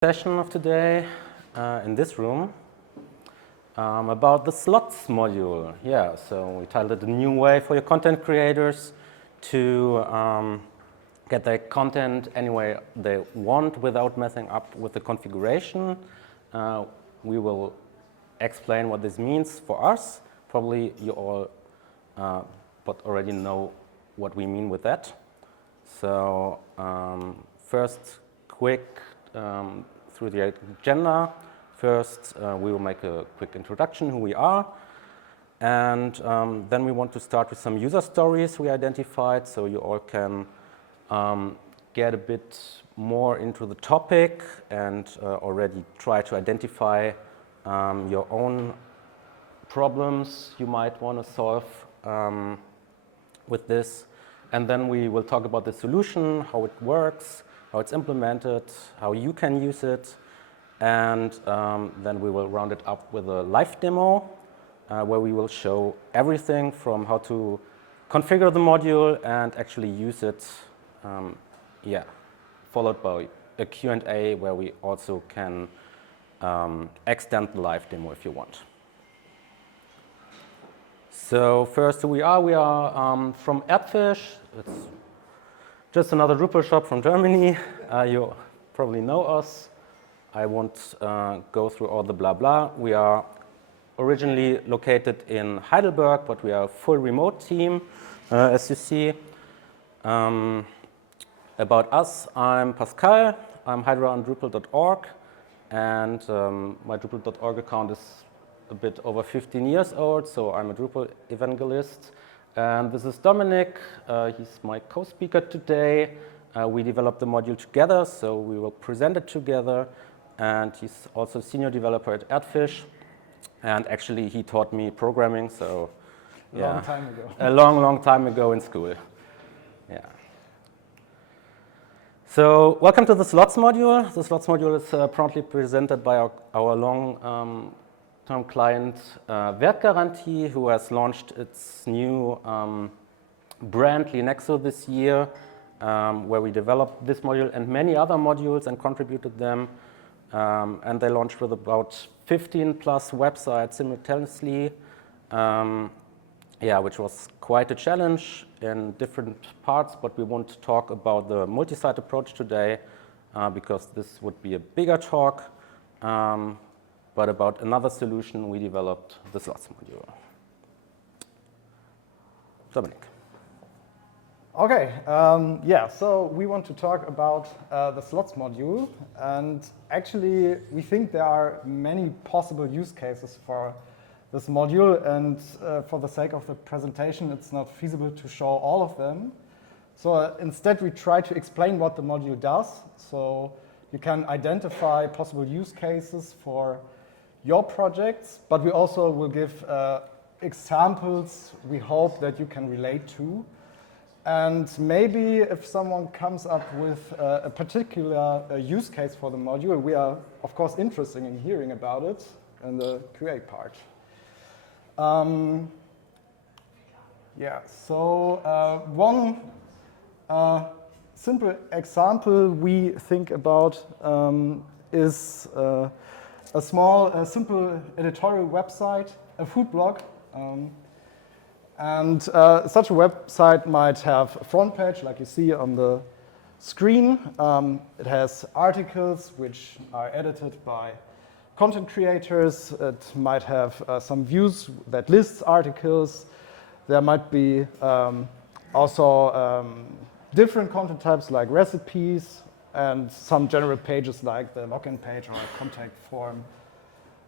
Session of today in this room about the slots module. Yeah, so we titled it a new way for your content creators to get their content any way they want without messing up with the configuration. We will explain what this means for us. Probably you all but already know what we mean with that. So first, quick through the agenda. First, we will make a quick introduction, who we are. And then we want to start with some user stories we identified, so you all can get a bit more into the topic and already try to identify your own problems you might want to solve with this. And then we will talk about the solution, how it works, how it's implemented, how you can use it, and then we will round it up with a live demo where we will show everything from how to configure the module and actually use it, followed by a Q&A where we also can extend the live demo if you want. So first, who we are from Erdfisch. It's just another Drupal shop from Germany. You probably know us. I won't go through all the blah blah. We are originally located in Heidelberg, but we are a full remote team, as you see. About us, I'm Pascal. I'm Hydra on Drupal.org, and my Drupal.org account is a bit over 15 years old, so I'm a Drupal evangelist. And this is Dominic. He's my co-speaker today. We developed the module together, so we will present it together. And he's also a senior developer at Erdfisch. And actually, he taught me programming, so yeah. Long time ago. A long, long time ago in school. Yeah. So welcome to the slots module. The slots module is proudly presented by our long-term client Wertgarantie, who has launched its new brand Linexo this year, where we developed this module and many other modules and contributed them. And they launched with about 15 plus websites simultaneously, which was quite a challenge in different parts, but we won't talk about the multi-site approach today because this would be a bigger talk, but about another solution we developed, the slots module. Dominic. Okay, so we want to talk about the slots module, and actually we think there are many possible use cases for this module, and for the sake of the presentation it's not feasible to show all of them. So instead we try to explain what the module does, so you can identify possible use cases for your projects, but we also will give examples we hope that you can relate to. And maybe if someone comes up with a particular use case for the module, we are, of course, interested in hearing about it in the QA part. One simple example we think about is a small, simple editorial website, a food blog. And such a website might have a front page, like you see on the screen. It has articles which are edited by content creators. It might have some views that lists articles. There might be also different content types like recipes and some general pages like the login page or a contact form,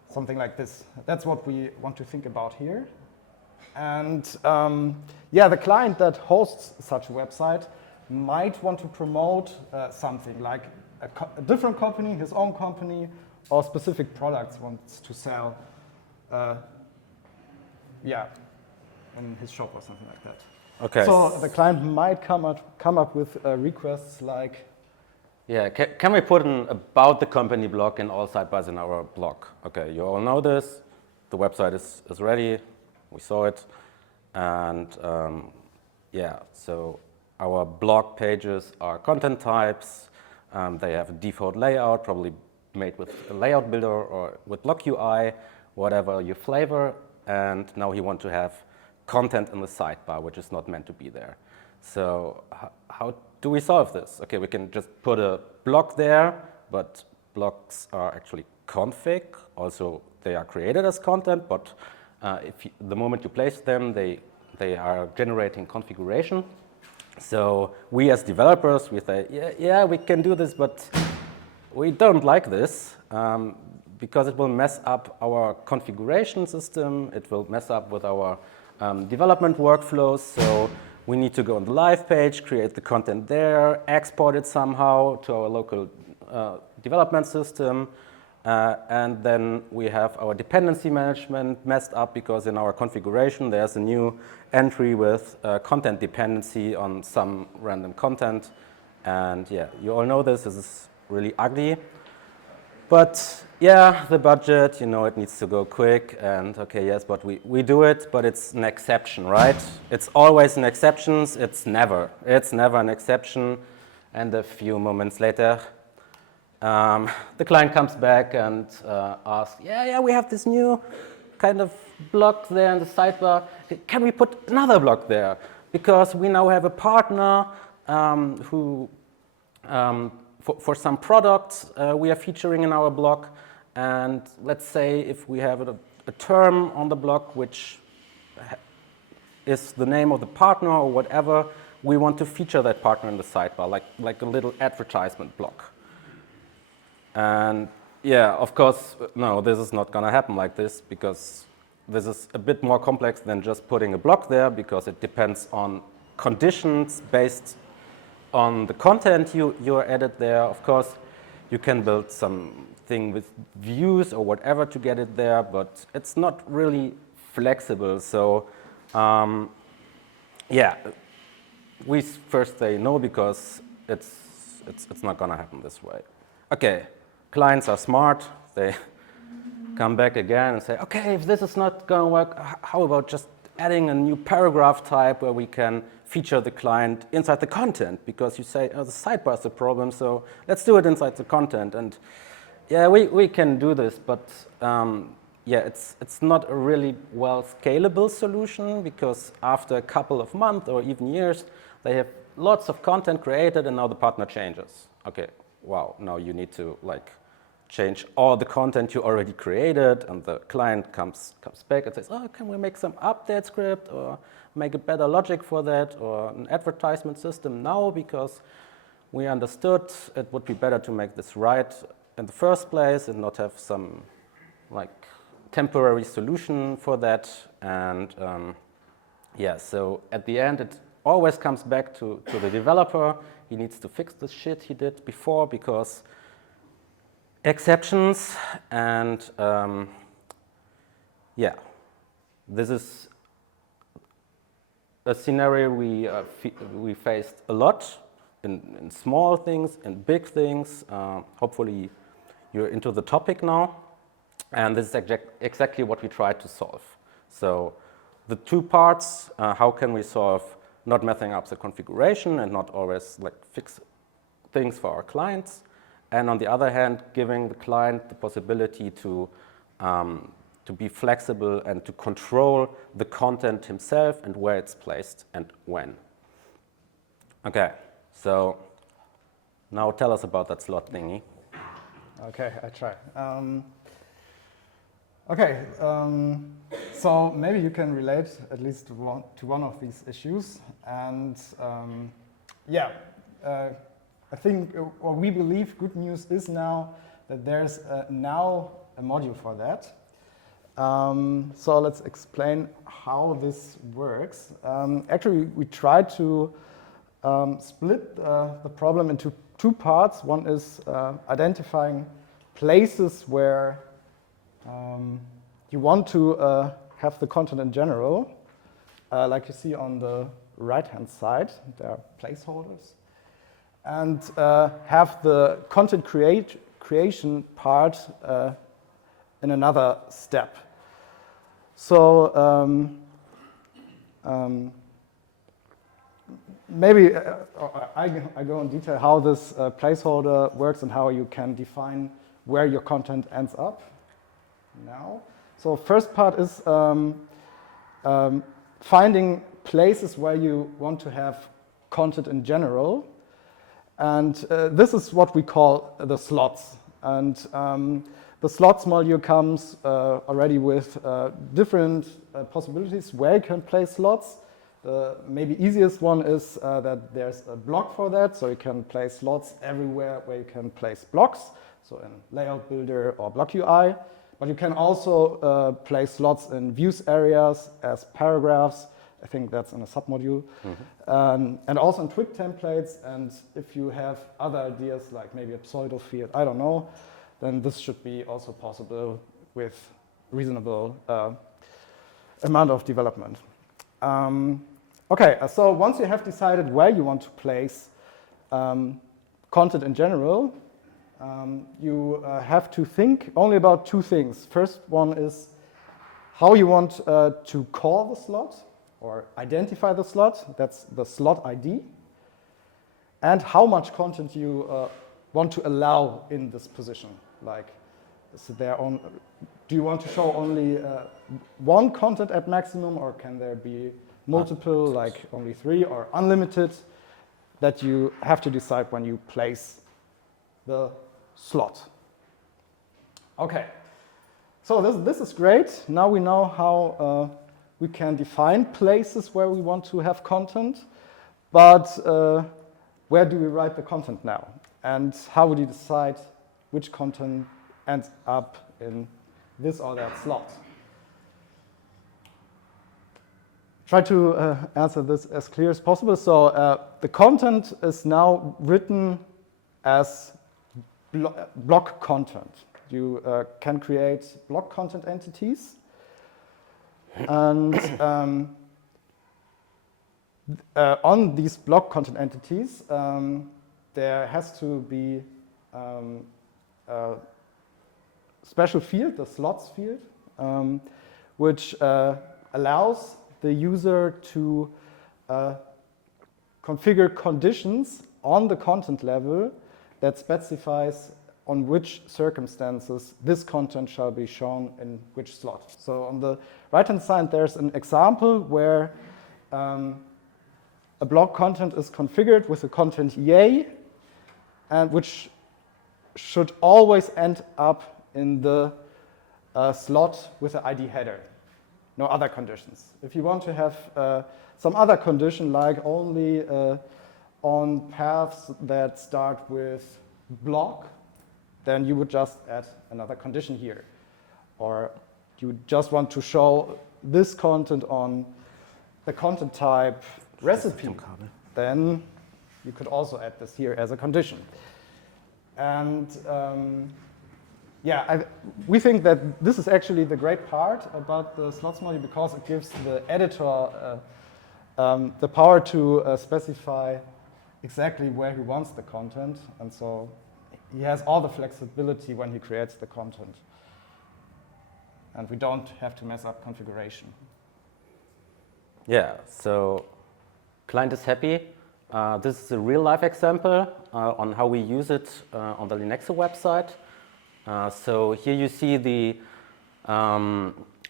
something like this. That's what we want to think about here. And the client that hosts such a website might want to promote something like a different company, his own company, or specific products wants to sell in his shop or something like that. Okay. So the client might come up with requests like, can we put an about the company blog in all sidebars in our blog? Okay, you all know this. The website is ready. We saw it, and so our blog pages are content types. They have a default layout, probably made with a layout builder or with block UI, whatever your flavor, and now you want to have content in the sidebar, which is not meant to be there. So how do we solve this? Okay, we can just put a block there, but blocks are actually config. Also, they are created as content, but the moment you place them, they are generating configuration. So we as developers, we say, yeah, we can do this, but we don't like this because it will mess up our configuration system. It will mess up with our development workflows. So we need to go on the live page, create the content there, export it somehow to our local development system. And then we have our dependency management messed up because in our configuration there's a new entry with content dependency on some random content. And yeah, you all know this is really ugly. But yeah, the budget, it needs to go quick. And okay, yes, but we do it, but it's an exception, right? It's always an exception. It's never an exception. And a few moments later, the client comes back and asks, yeah, we have this new kind of block there in the sidebar. Can we put another block there? Because we now have a partner who, for some products we are featuring in our block. And let's say if we have a term on the block which is the name of the partner or whatever, we want to feature that partner in the sidebar, like a little advertisement block. And yeah, of course, no, this is not going to happen like this because this is a bit more complex than just putting a block there because it depends on conditions based on the content you added there. Of course, you can build something with views or whatever to get it there, but it's not really flexible. So yeah, we first say no because it's not going to happen this way. Okay. Clients are smart. They come back again and say, okay, if this is not going to work, how about just adding a new paragraph type where we can feature the client inside the content? Because you say, oh, the sidebar is the problem, so let's do it inside the content. And yeah, we can do this, but yeah, it's not a really well scalable solution because after a couple of months or even years, they have lots of content created and now the partner changes. Okay, wow, now you need to change all the content you already created, and the client comes back and says, oh, can we make some update script or make a better logic for that or an advertisement system now because we understood it would be better to make this right in the first place and not have some temporary solution for that. And yeah, so at the end it always comes back to the developer. He needs to fix the shit he did before because exceptions. And yeah, this is a scenario we faced a lot in small things, in big things. Hopefully you're into the topic now. And this is exactly what we tried to solve. So the two parts, how can we solve not messing up the configuration and not always fix things for our clients, and on the other hand, giving the client the possibility to be flexible and to control the content himself and where it's placed and when. Okay, so now tell us about that slot thingy. Okay, I try. Okay, so maybe you can relate at least to one of these issues. And yeah, I think, or we believe, good news is now that there's now a module for that. So let's explain how this works. Actually, we tried to split the problem into two parts. One is identifying places where you want to have the content in general. Like you see on the right-hand side, there are placeholders. And have the content creation part in another step. So maybe I go in detail how this placeholder works and how you can define where your content ends up now. So first part is finding places where you want to have content in general. And this is what we call the slots. And the slots module comes already with different possibilities where you can place slots. The maybe easiest one is that there's a block for that, so you can place slots everywhere where you can place blocks, so in Layout Builder or Block UI. But you can also place slots in views areas as paragraphs. I think that's in a submodule. And also in quick templates. And if you have other ideas, like maybe a pseudo field, I don't know, then this should be also possible with reasonable amount of development. Okay, so once you have decided where you want to place content in general, you have to think only about two things. First one is how you want to call the slot or identify the slot. That's the slot ID. And how much content you want to allow in this position. Like, do you want to show only one content at maximum, or can there be multiple, like only 3, or unlimited? That you have to decide when you place the slot. Okay, so this is great. Now we know how we can define places where we want to have content, but where do we write the content now? And how would you decide which content ends up in this or that slot? Try to answer this as clear as possible. So the content is now written as block content. You can create block content entities. And on these block content entities, there has to be a special field, the slots field, which allows the user to configure conditions on the content level that specifies on which circumstances this content shall be shown in which slot. So on the right-hand side, there's an example where a block content is configured with a content yay, and which should always end up in the slot with the ID header. No other conditions. If you want to have some other condition, like only on paths that start with block, then you would just add another condition here. Or you just want to show this content on the content type recipe, then you could also add this here as a condition. And we think that this is actually the great part about the slots module, because it gives the editor the power to specify exactly where he wants the content. And so he has all the flexibility when he creates the content. And we don't have to mess up configuration. Yeah, so client is happy. This is a real-life example on how we use it on the Linuxo website. So here you see the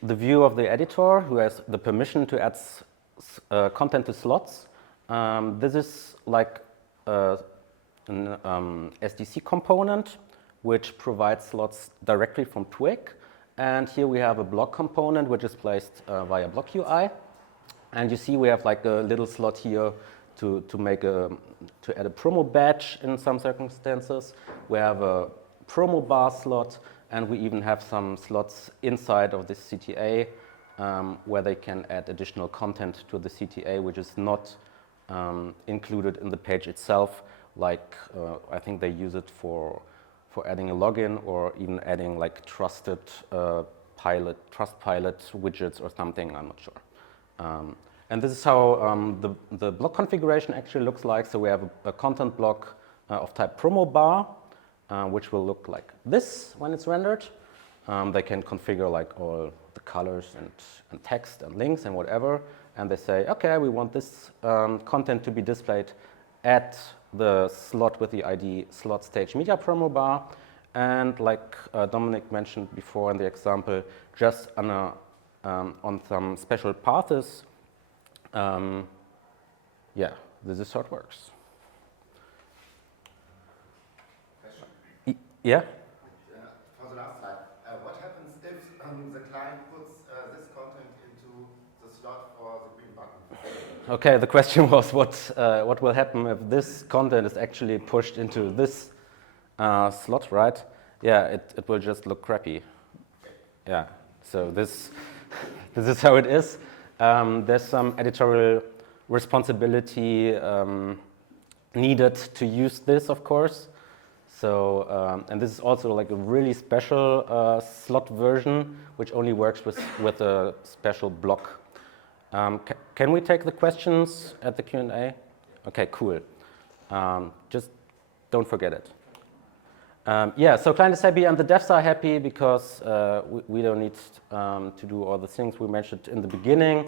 view of the editor who has the permission to add content to slots. This is like an SDC component which provides slots directly from Twig. And here we have a block component which is placed via Block UI. And you see we have like a little slot here to add a promo badge in some circumstances. We have a promo bar slot, and we even have some slots inside of this CTA where they can add additional content to the CTA, which is not included in the page itself. Like I think they use it for adding a login, or even adding like trust pilot widgets or something. I'm not sure. And this is how the block configuration actually looks like. So we have a content block of type promo bar, which will look like this when it's rendered. They can configure like all the colors and text and links and whatever. And they say, okay, we want this content to be displayed at the slot with the ID slot stage media promo bar. and like Dominic mentioned before in the example, just on some special paths. Yeah, this is how it works. Question? Yeah? For the last slide, what happens if the client puts this content into the slot for the green button? Okay, the question was what will happen if this content is actually pushed into this slot, right? Yeah, it will just look crappy. Yeah, so this is how it is. There's some editorial responsibility needed to use this, of course. So, and this is also like a really special slot version, which only works with a special block. Can we take the questions at the Q&A? Okay, cool. Just don't forget it. Yeah, so client is happy and the devs are happy because we don't need to do all the things we mentioned in the beginning.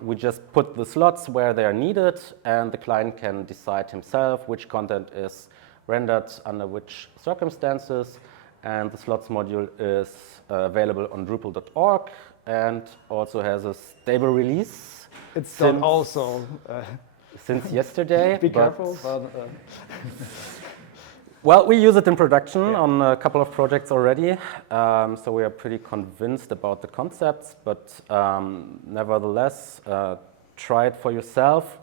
We just put the slots where they are needed, and the client can decide himself which content is rendered under which circumstances. And the slots module is available on Drupal.org and also has a stable release. It's done also. Since yesterday. Be careful. Well, we use it in production on a couple of projects already, so we are pretty convinced about the concepts, but nevertheless, try it for yourself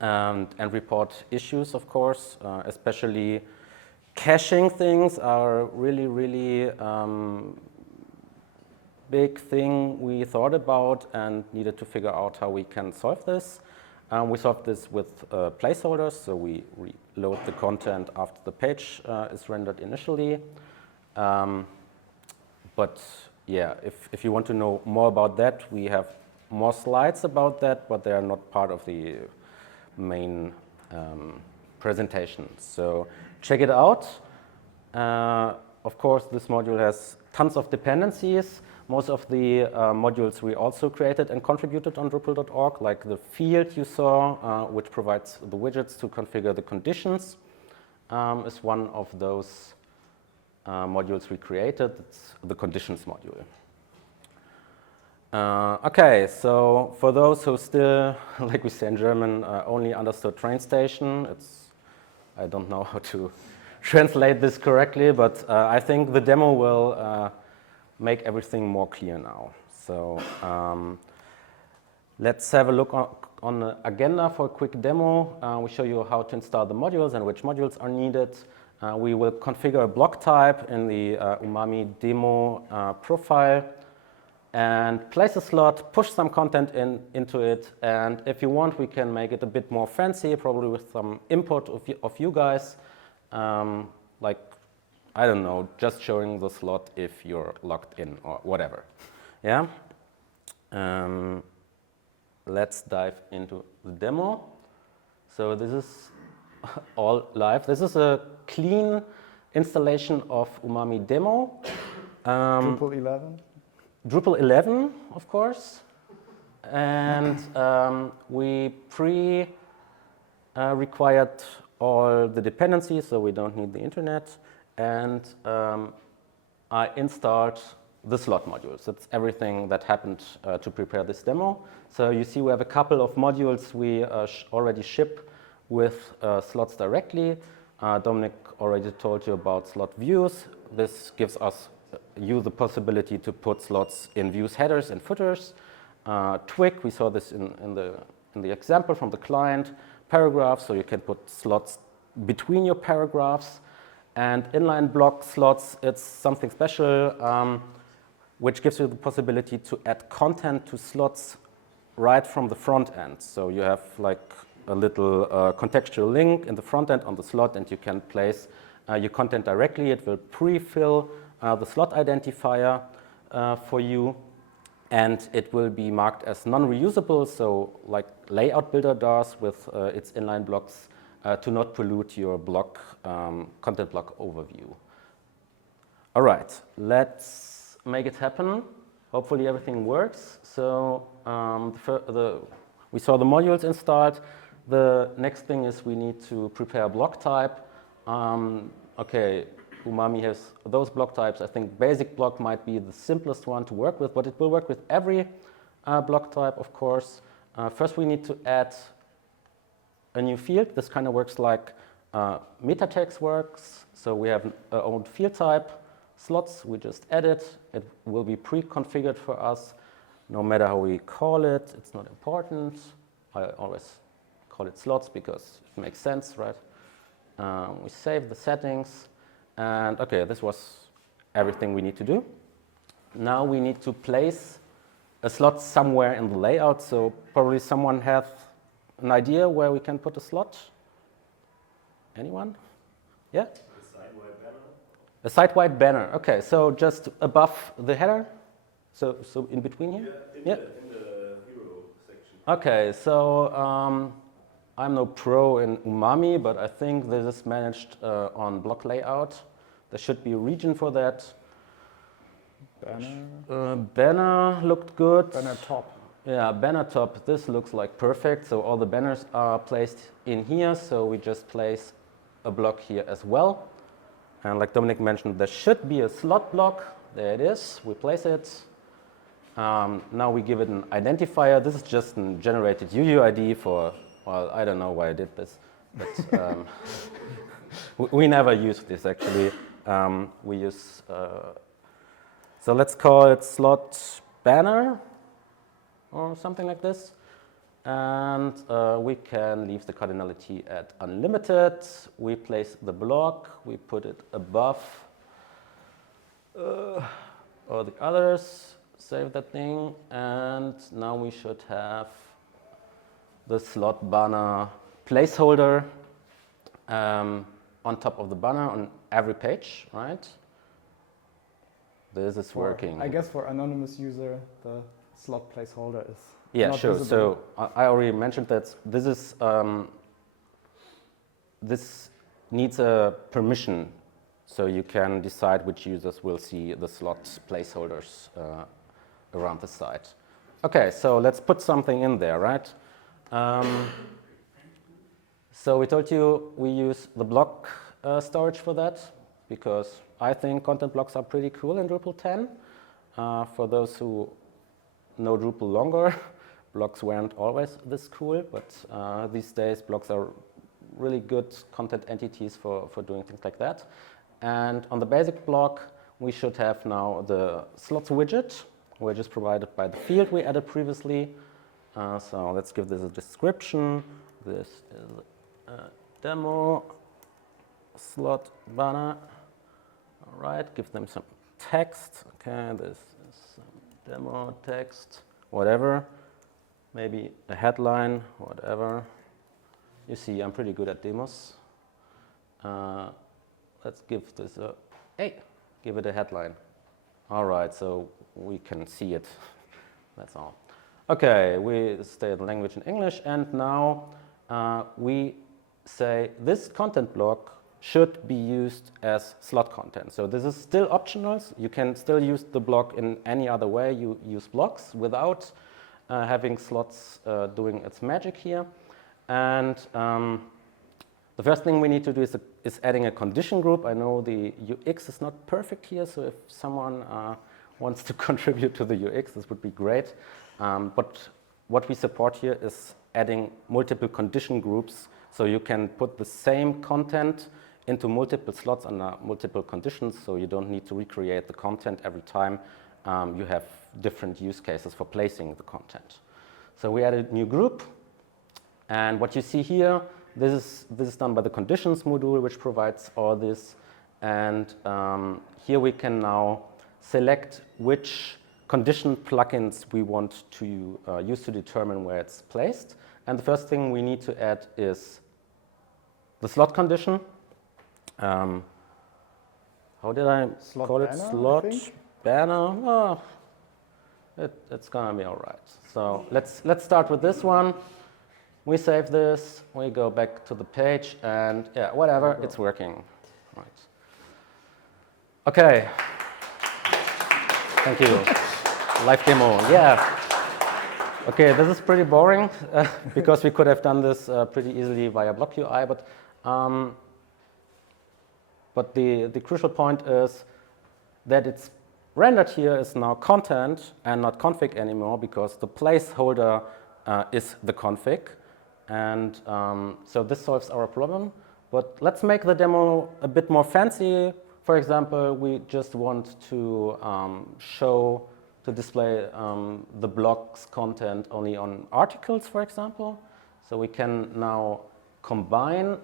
and report issues, of course, especially caching things are really big thing we thought about and needed to figure out how we can solve this. We solved this with placeholders, so we reload the content after the page is rendered initially. But yeah, if you want to know more about that, we have more slides about that, but they are not part of the main presentation. So check it out. Of course, this module has tons of dependencies. Most of the modules we also created and contributed on Drupal.org, like the field you saw, which provides the widgets to configure the conditions, is one of those modules we created. It's the conditions module. Okay, so for those who still, like we say in German, only understood train station, I don't know how to translate this correctly, but I think the demo will make everything more clear now. So let's have a look on the agenda for a quick demo. We show you how to install the modules and which modules are needed. We will configure a block type in the Umami demo profile and place a slot, push some content into it, and if you want, we can make it a bit more fancy, probably with some input of you guys, like, I don't know, just showing the slot if you're logged in or whatever. Yeah. Let's dive into the demo. So this is all live. This is a clean installation of Umami demo. Drupal 11? Drupal 11, of course. And we required all the dependencies, so we don't need the internet. And I installed the slot modules. That's everything that happened to prepare this demo. So you see we have a couple of modules we already ship with slots directly. Dominic already told you about slot views. This gives you the possibility to put slots in views headers and footers. Twig, we saw this in the example from the client. Paragraphs, so you can put slots between your paragraphs. And inline block slots, it's something special, which gives you the possibility to add content to slots right from the front end. So you have like a little contextual link in the front end on the slot, and you can place your content directly. It will pre-fill the slot identifier for you, and it will be marked as non-reusable, so like Layout Builder does with its inline blocks, to not pollute your block, content block overview. All right, let's make it happen. Hopefully everything works. So we saw the modules installed. The next thing is we need to prepare a block type. Okay, Umami has those block types. I think basic block might be the simplest one to work with, but it will work with every block type, of course. First, we need to add a new field. This kind of works like meta tags works. So we have our own field type, slots. We just add it. It will be pre-configured for us, no matter how we call it. It's not important. I always call it slots because it makes sense, right? We save the settings. And OK, this was everything we need to do. Now we need to place a slot somewhere in the layout. So probably someone has an idea where we can put a slot. Anyone? Yeah? A side-wide banner. A side-wide banner. OK, so just above the header? So in between here? Yeah, in the hero section. OK, so I'm no pro in Umami, but I think this is managed on block layout. There should be a region for that. Banner. Banner looked good. Banner top. Yeah, banner top. This looks like perfect. So all the banners are placed in here. So we just place a block here as well. And like Dominic mentioned, there should be a slot block. There it is. We place it. Now we give it an identifier. This is just a generated UUID for, well, I don't know why I did this, but we never use this actually. We use, so let's call it slot banner or something like this. And we can leave the cardinality at unlimited. We place the block, we put it above all the others, save that thing, and now we should have the slot banner placeholder on top of the banner on every page, right? This is working. I guess for anonymous user, the slot placeholder is yeah, not sure. visible. So I already mentioned that this is this needs a permission, so you can decide which users will see the slot placeholders around the site. Okay, so let's put something in there, right? So we told you we use the block storage for that because I think content blocks are pretty cool in Drupal 10. For those who know Drupal longer, blocks weren't always this cool, but these days blocks are really good content entities for doing things like that. And on the basic block, we should have now the slots widget, which is provided by the field we added previously. So let's give this a description. This is a demo slot banner. All right, give them some text. Okay, this is some demo text, whatever. Maybe a headline, whatever. You see, I'm pretty good at demos. Let's give this a, hey, give it a headline. All right, so we can see it. That's all. Okay, we stay in language in English, and now we say this content block should be used as slot content. So this is still optional. You can still use the block in any other way. You use blocks without having slots doing its magic here. And the first thing we need to do is adding a condition group. I know the UX is not perfect here, so if someone wants to contribute to the UX, this would be great. But what we support here is adding multiple condition groups, so you can put the same content into multiple slots under multiple conditions, so you don't need to recreate the content every time you have different use cases for placing the content. So we added a new group, and what you see here, this is done by the conditions module, which provides all this. And here we can now select which condition plugins we want to use to determine where it's placed. And the first thing we need to add is the slot condition. How did I call it? Slot banner. Oh, it's gonna be all right. So let's start with this one. We save this. We go back to the page, and yeah, whatever, it's working. Right. Okay. Thank you. Live demo. Yeah. Okay, this is pretty boring because we could have done this pretty easily via block UI, but But the crucial point is that it's rendered here is now content and not config anymore, because the placeholder is the config. And so this solves our problem. But let's make the demo a bit more fancy. For example, we just want to display the blog's content only on articles, for example. So we can now combine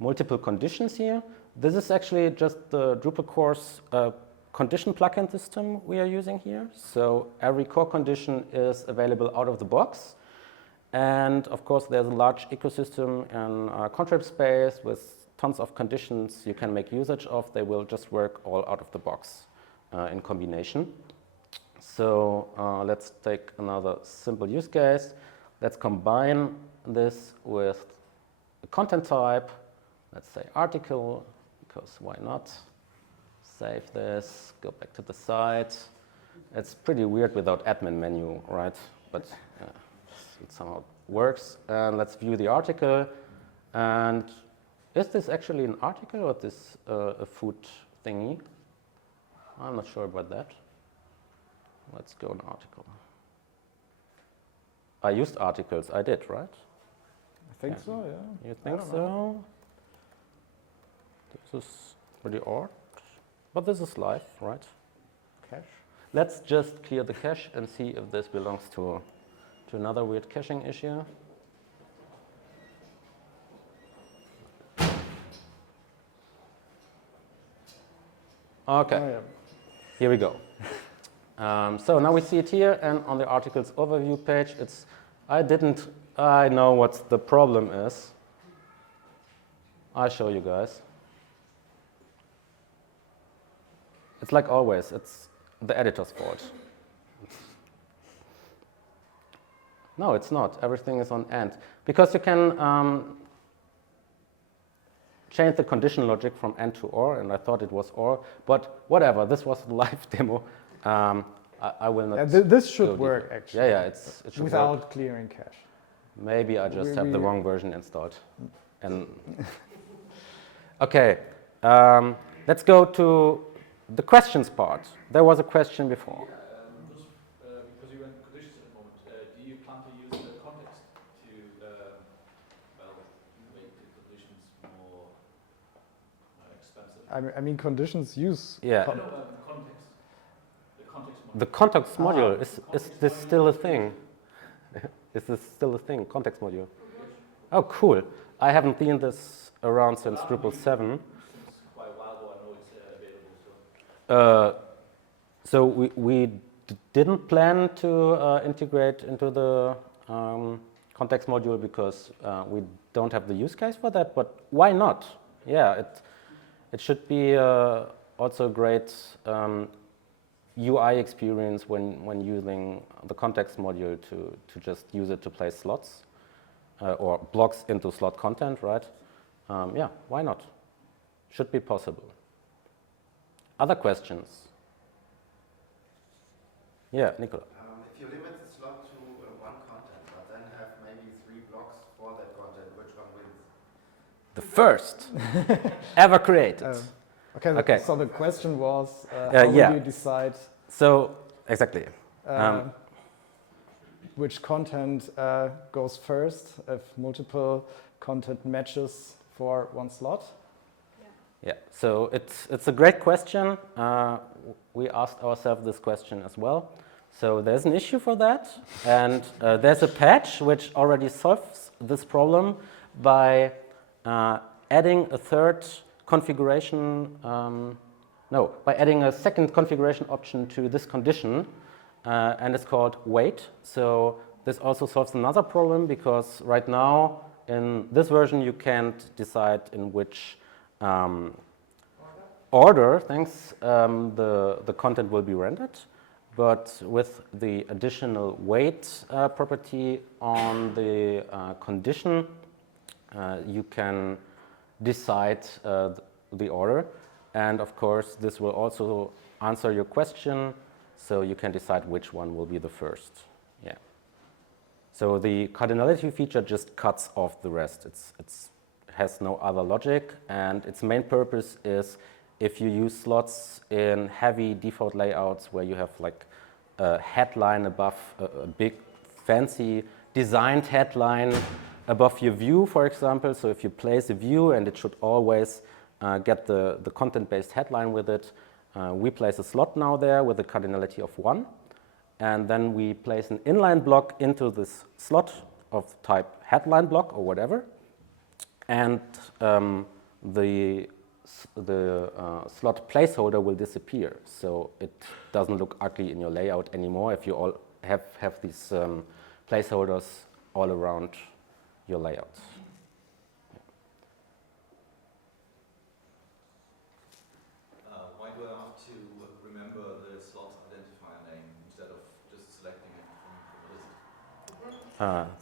multiple conditions here. This is actually just the Drupal course condition plugin system we are using here. So every core condition is available out of the box. And of course, there's a large ecosystem and contract space with tons of conditions you can make usage of. They will just work all out of the box in combination. So let's take another simple use case. Let's combine this with a content type. Let's say article, because why not? Save this, go back to the site. It's pretty weird without admin menu, right? But it somehow works. And let's view the article. And is this actually an article or is this a food thingy? I'm not sure about that. Let's go an article. I used articles, I did, right? I think so, yeah. You think so? This is pretty odd. But this is live, right? Cache. Let's just clear the cache and see if this belongs to another weird caching issue. Okay, Oh, yeah. here we go. So now we see it here, and on the article's overview page, I know what the problem is. I'll show you guys. It's like always, it's the editor's fault. No, it's not. Everything is on end. Because you can change the condition logic from and to or, and I thought it was or, but whatever, this was a live demo. I will not. Yeah, this should work, actually. Yeah, it should without work. clearing cache. Maybe I just have the wrong version installed. And okay, let's go to the questions part. There was a question before. Just because you went conditions at the moment, do you plan to use the context to make the conditions more expensive? I mean, conditions use. Yeah. No, context. The context module. The context module, is this still a thing? Is this still a thing, context module? Oh, cool. I haven't seen this around since Drupal 7. Since quite a while ago, I know it's available. So we didn't plan to integrate into the context module because we don't have the use case for that, but why not? Yeah, it should be also a great UI experience when using the context module to just use it to place slots or blocks into slot content, right? Yeah, why not? Should be possible. Other questions? Yeah, Nicola. If you limit the slot to one content, but then have maybe 3 blocks for that content, which one wins? The first ever created. Okay, so the question was, how yeah. do you decide So, exactly. which content goes first if multiple content matches for one slot? Yeah, so it's a great question. We asked ourselves this question as well. So there's an issue for that, and there's a patch which already solves this problem by adding a third configuration, by adding a second configuration option to this condition, and it's called wait. So this also solves another problem because right now in this version you can't decide in which order, the content will be rendered. But with the additional wait property on the condition, you can decide the order. And of course, this will also answer your question, so you can decide which one will be the first. Yeah. So the cardinality feature just cuts off the rest. It's has no other logic, and its main purpose is if you use slots in heavy default layouts where you have like a headline above, a big fancy designed headline above your view, for example. So if you place a view and it should always get the content-based headline with it, we place a slot now there with a cardinality of 1. And then we place an inline block into this slot of type headline block or whatever. And the slot placeholder will disappear. So it doesn't look ugly in your layout anymore if you all have these placeholders all around your layouts. Why do I have to remember the slot identifier name instead of just selecting it from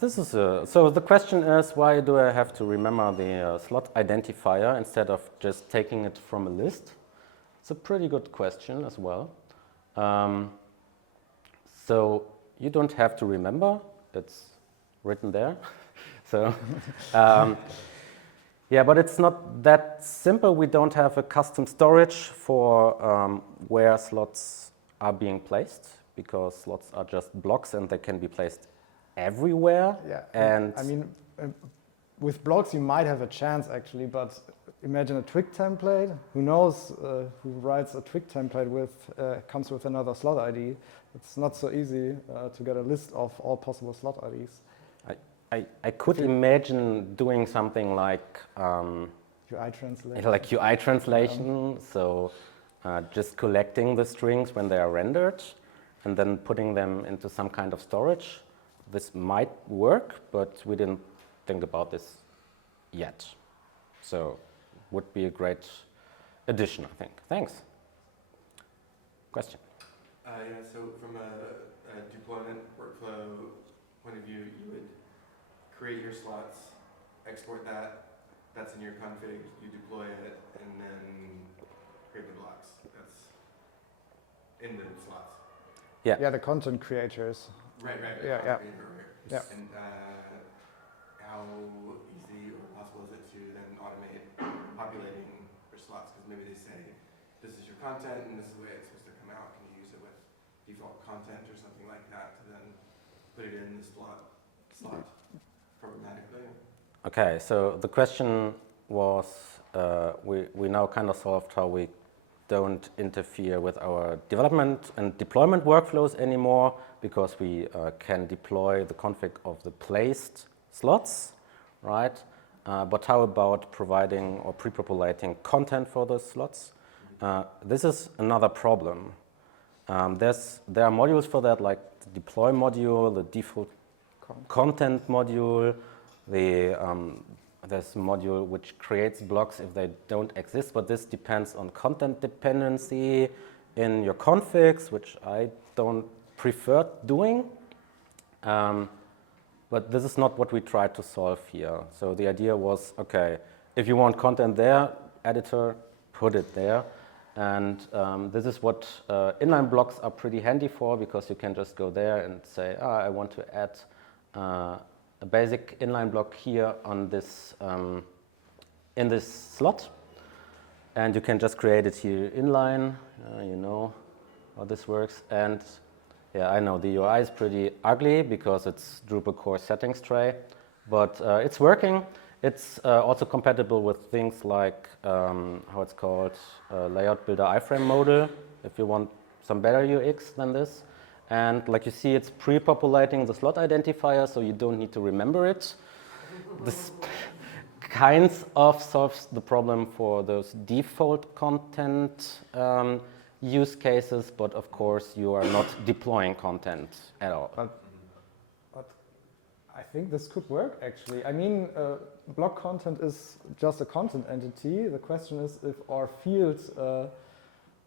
the list? So the question is, why do I have to remember the slot identifier instead of just taking it from a list? It's a pretty good question as well. So you don't have to remember, it's written there. So yeah, but it's not that simple. We don't have a custom storage for where slots are being placed, because slots are just blocks and they can be placed everywhere. Yeah, and I mean, with blocks you might have a chance actually, but imagine a twig template. Who knows who writes a twig template with comes with another slot ID? It's not so easy to get a list of all possible slot IDs. I could imagine doing something like UI translation. like UI translation. So just collecting the strings when they are rendered and then putting them into some kind of storage. This might work, but we didn't think about this yet. So would be a great addition, I think. Thanks. Question? Yeah, so from a deployment workflow point of view, you would create your slots, export that, that's in your config, you deploy it, and then create the blocks. That's in the slots. Yeah. Yeah, the content creators. Right. Yeah. Yeah. And how easy or possible is it to then automate populating your slots? Because maybe they say, this is your content and this is the way it's supposed to come out. Can you use it with default content or something like that to then put it in the slot programmatically? Okay, so the question was, we now kind of solved how we don't interfere with our development and deployment workflows anymore, because we can deploy the config of the placed slots, right? But how about providing or pre-populating content for those slots? This is another problem. There are modules for that, like the deploy module, the default content module, there's a module which creates blocks if they don't exist, but this depends on content dependency in your configs, which I don't prefer doing. But this is not what we tried to solve here. So the idea was, okay, if you want content there, editor, put it there. And this is what inline blocks are pretty handy for, because you can just go there and say, I want to add a basic inline block here on this in this slot, and you can just create it here inline. You know how this works. And yeah, I know the UI is pretty ugly because it's Drupal core settings tray, but it's working. It's also compatible with things like how it's called, layout builder iframe modal, if you want some better UX than this. And like you see, it's pre-populating the slot identifier, so you don't need to remember it. This kinds of solves the problem for those default content use cases, but of course you are not deploying content at all. But I think this could work actually. I mean, block content is just a content entity. The question is if our field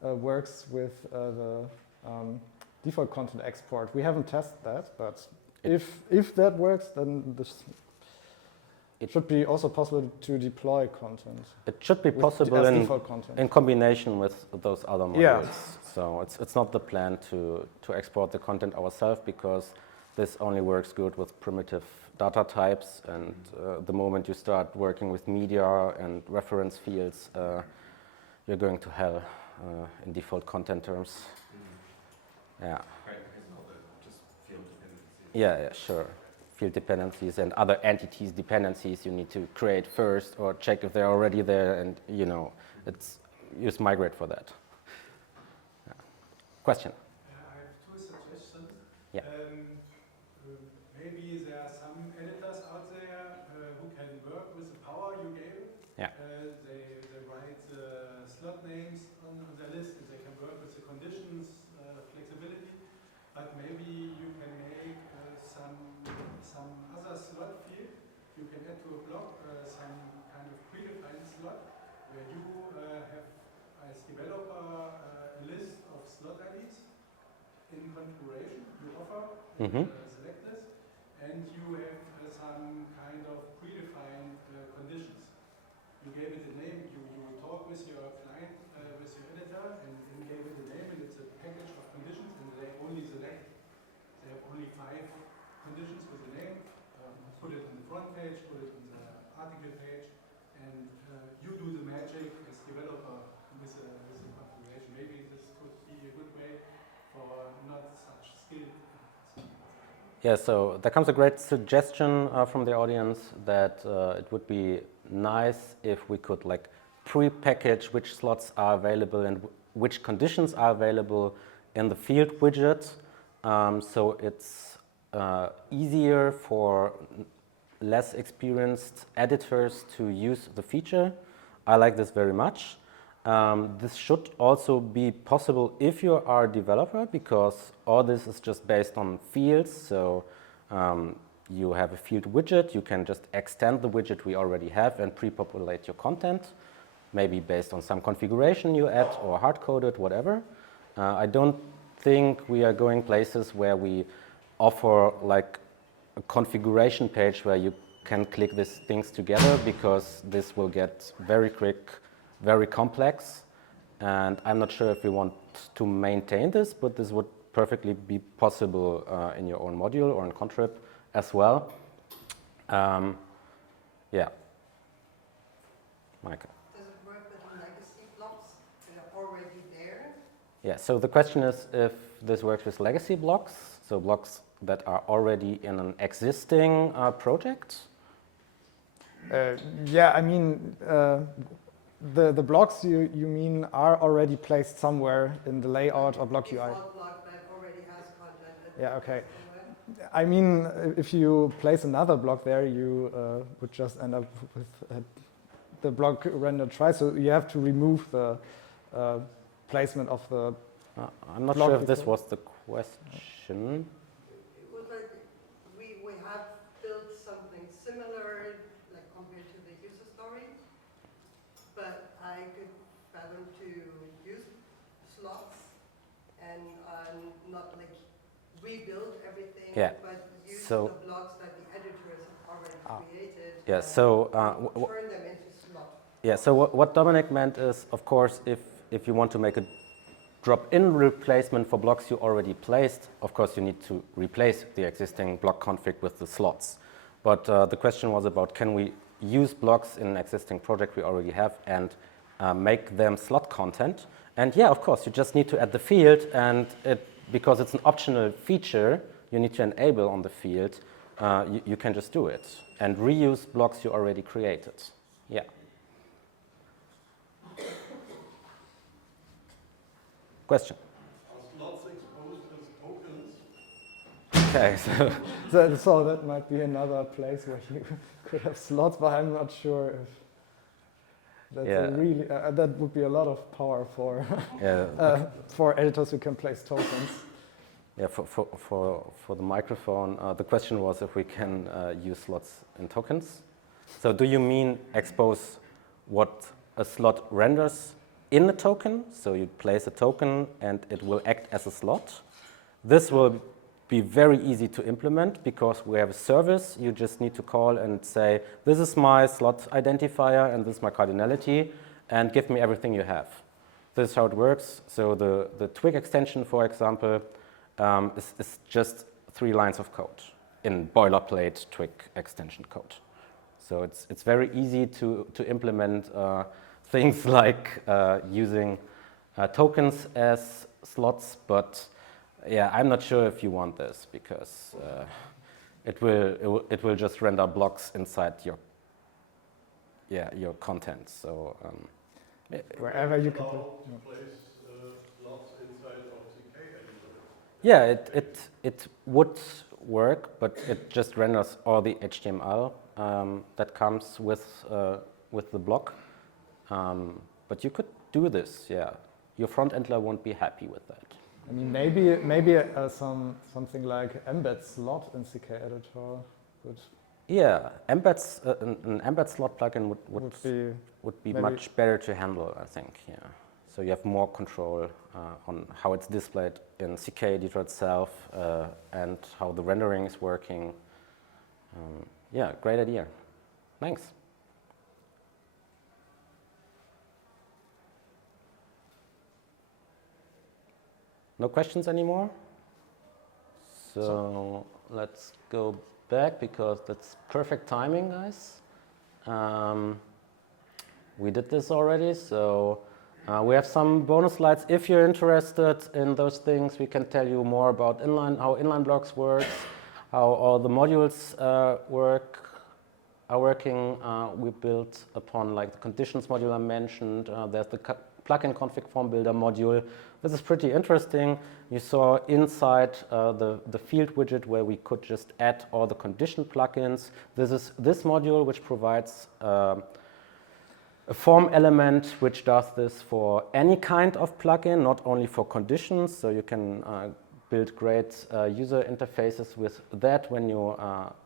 works with the default content export. We haven't tested that, but if that works, then it should be also possible to deploy content. It should be possible in combination with those other modules. Yeah. So it's not the plan to export the content ourselves, because this only works good with primitive data types, and the moment you start working with media and reference fields, you're going to hell in default content terms. Yeah. Right, because all the just field dependencies. Yeah, sure. Field dependencies and other entities dependencies you need to create first or check if they're already there, and you know, you just migrate for that. Yeah. Question? I have two suggestions. Yeah. Maybe there are some editors out there who can work with the power you gave. Yeah. They write slot names on the list, and they can work with the conditions, flexibility. But maybe you can make some other slot field. You can add to a block some kind of predefined slot where you have, as developer, a list of slot IDs in configuration. You offer select this, and you have some kind of predefined conditions. You gave it a name. You talk with your client, with your editor, and gave it a name, and it's a package of conditions, and they only select. They have only 5 conditions with a name. Put it on the front page, put it on the article page, and you do the magic as developer with the configuration. Maybe this could be a good way for not such skilled editors. Yeah, so there comes a great suggestion from the audience that it would be nice if we could like pre-package which slots are available and which conditions are available in the field widget, so it's easier for less experienced editors to use the feature. I like this very much. This should also be possible if you are a developer, because all this is just based on fields. So you have a field widget, you can just extend the widget we already have and pre-populate your content, maybe based on some configuration you add or hard-coded, whatever. I don't think we are going places where we offer like a configuration page where you can click these things together, because this will get very quick, very complex, and I'm not sure if we want to maintain this, but this would perfectly be possible in your own module or in Contrib as well. Yeah. Michael. Does it work with legacy blocks that are already there? Yeah, so the question is if this works with legacy blocks, so blocks that are already in an existing project? Yeah, I mean, the blocks you mean are already placed somewhere in the layout or block UI. Default block that already has content. That Yeah, okay. somewhere. I mean, if you place another block there, you would just end up with the block rendered twice. So you have to remove the placement of the. I'm not block sure if this before. was the question. It was like we have built something similar, like compared to the user story, but I could fathom to use slots and not like rebuild everything, Yeah. but use So- the blocks that the editors have already created. Yeah, and so turn them into slots. yeah, so what Dominic meant is, of course, if you want to make a drop-in replacement for blocks you already placed, of course you need to replace the existing block config with the slots. But the question was about, can we use blocks in an existing project we already have and make them slot content? And yeah, of course, you just need to add the field, and because it's an optional feature you need to enable on the field, you can just do it and reuse blocks you already created. Yeah. Question? Are slots exposed as tokens? Okay, so that might be another place where you could have slots, but I'm not sure if that's Yeah. really that would be a lot of power for Yeah. for editors who can place tokens. Yeah, for the microphone, the question was if we can use slots in tokens. So do you mean expose what a slot renders in a token? So you place a token and it will act as a slot. This will be very easy to implement because we have a service. You just need to call and say, this is my slot identifier and this is my cardinality, and give me everything you have. This is how it works. So the twig extension, for example, is just 3 lines of code. in boilerplate Twig extension code. So it's very easy to implement things like using tokens as slots, but yeah, I'm not sure if you want this because it will just render blocks inside your content. So Wherever you can place slots inside of CK editor. yeah, it would work, but it just renders all the HTML that comes with the block. But you could do this, yeah. Your front-endler won't be happy with that. I mean, maybe something like embed slot in CK editor would. Yeah, an embed slot plugin would be maybe much better to handle, I think. Yeah, so you have more control on how it's displayed in CK editor itself and how the rendering is working. Yeah, great idea. Thanks. No questions anymore? So let's go back because that's perfect timing, guys. We did this already, so we have some bonus slides. If you're interested in those things, we can tell you more about how inline blocks works, how all the modules are working. We built upon like the conditions module I mentioned. There's the plugin config form builder module. This is pretty interesting. You saw inside the field widget where we could just add all the condition plugins. This is this module which provides a form element which does this for any kind of plugin, not only for conditions. So you can build great user interfaces with that when you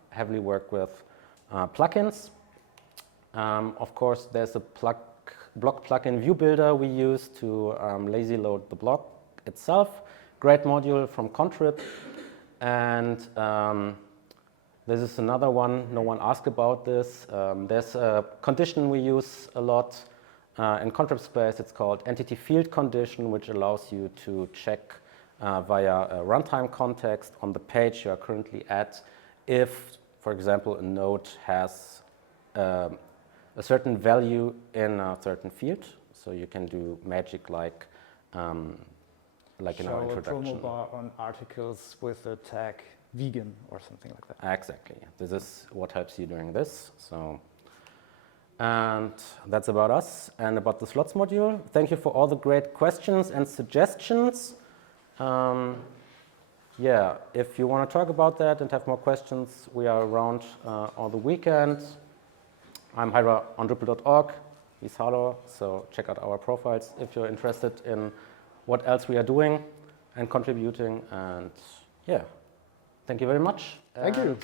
heavily work with plugins. Of course, there's a block plugin view builder we use to lazy load the block itself. Great module from Contrib. And this is another one, no one asked about this. There's a condition we use a lot in Contrib space. It's called entity field condition, which allows you to check via a runtime context on the page you are currently at if, for example, a node has a certain value in a certain field, so you can do magic like in our introduction. Show a promo bar on articles with the tag vegan or something like that. Exactly. This is what helps you doing this. So, and that's about us and about the slots module. Thank you for all the great questions and suggestions. Yeah, if you want to talk about that and have more questions, we are around all the weekend. I'm Hyra on Drupal.org. He's Halo, so check out our profiles if you're interested in what else we are doing and contributing. And yeah, thank you very much. Thank you.